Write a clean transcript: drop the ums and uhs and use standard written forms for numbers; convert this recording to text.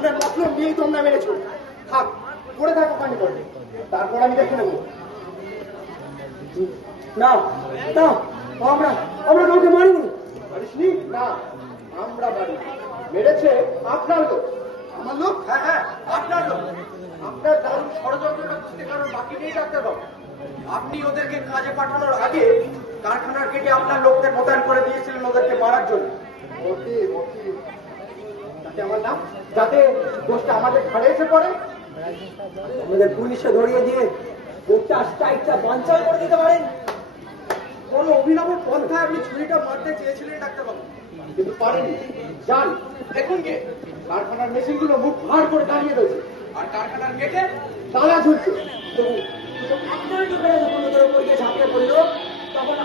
আপনার মতলব নিয়েই তোমরা মেরেছো। থাক, পড়ে থাকো পানি পড়ে, তারপর আমি দেখে নেবো। না না, আমরা আমরা কাউকে মারিনি। মারিসনি? না, আমরা মারি। মেরেছে আপনার লোক। আমার লোক? হ্যাঁ হ্যাঁ, আপনার লোক। আপনার দারুণ ষড়যন্ত্রটা বুঝতে কারণ বাকি নেই ডাক্তারবাবু। আপনি ওদেরকে কাজে পাঠানোর আগে কারখানার গেটে আপনার লোকদের মোতায়েন করে দিয়েছিলেন ওদেরকে মারার জন্য। যাতে আমার নাম, যাতে দোষটা আমাদের ঘাড়ে এসে পড়ে। আমাদের পুলিশে ধরিয়ে দিয়ে ওটা স্ট্রাইকটা বানচাল করে দিতে পারেন। কোন অভিনব পন্থায় আপনি ছুরিটা মারতে চেয়েছিলেন ডাক্তারবাবু, কিন্তু পারেনি। যান, দেখুন গে কারখানার মেশিনগুলো মুখ ভার করে দাঁড়িয়ে রয়েছে, আর কারখানার গেটে তালা ঝুলছে। আপনার লোকেরা যখন ওদের উপর গিয়ে ঝাঁপিয়ে পড়ল, তখন